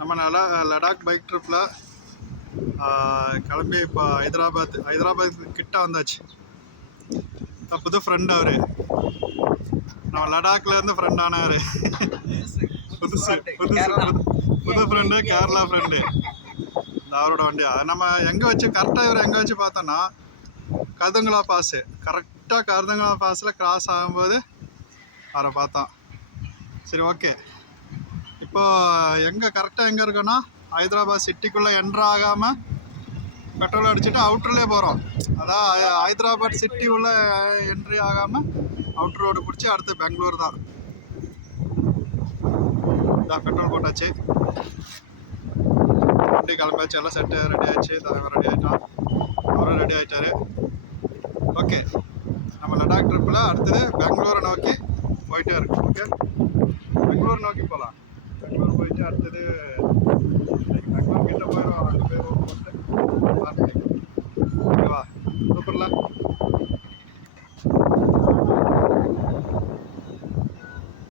நம்ம லடாக் பைக் ட்ரிப்பில் கிளம்பி இப்போ ஹைதராபாத் கிட்ட வந்தாச்சு. புது ஃப்ரெண்ட் அவர், நம்ம லடாக்லேருந்து ஃப்ரெண்ட் ஆனார். புது ஃப்ரெண்டு, கேரளா ஃப்ரெண்டு. அவரோட வண்டி நம்ம எங்கே வச்சு கரெக்டாக இவர் எங்கே வச்சு பார்த்தோன்னா கருதங்களா பாஸு. கரெக்டாக கருதங்களா பாஸில் கிராஸ் ஆகும்போது அவரை பார்த்தோம். சரி, ஓகே. இப்போ கரெக்டாக எங்கே இருக்கோன்னா ஹைதராபாத் சிட்டிக்குள்ளே என்ட்ரு ஆகாமல் பெட்ரோல் அடிச்சுட்டு அவுட்டர்லேயே போகிறோம். அதாவது ஹைதராபாத் சிட்டி உள்ள என்ட்ரி ஆகாமல் அவுட்ரு ரோடு பிடிச்சி அடுத்து பெங்களூர் தான். இதான் பெட்ரோல் போட்டாச்சு, வண்டி கிளம்பியாச்சு, எல்லாம் செட்டு ரெடி ஆயிடுச்சு. தலைவர் ரெடி ஆகிட்டான், அவரும் ரெடி ஆகிட்டாரு. ஓகே, நம்ம லடாக் ட்ரிப்பில் அடுத்தது பெங்களூரை நோக்கி போயிட்டே இருக்கும். ஓகே, பெங்களூர் நோக்கி போகலாம். பெங்களூர் போயிட்டு அடுத்தது பெங்களூர் கிட்ட போயிடும். அங்கே போய் போட்டு ஓகேவா? சூப்பர்ல.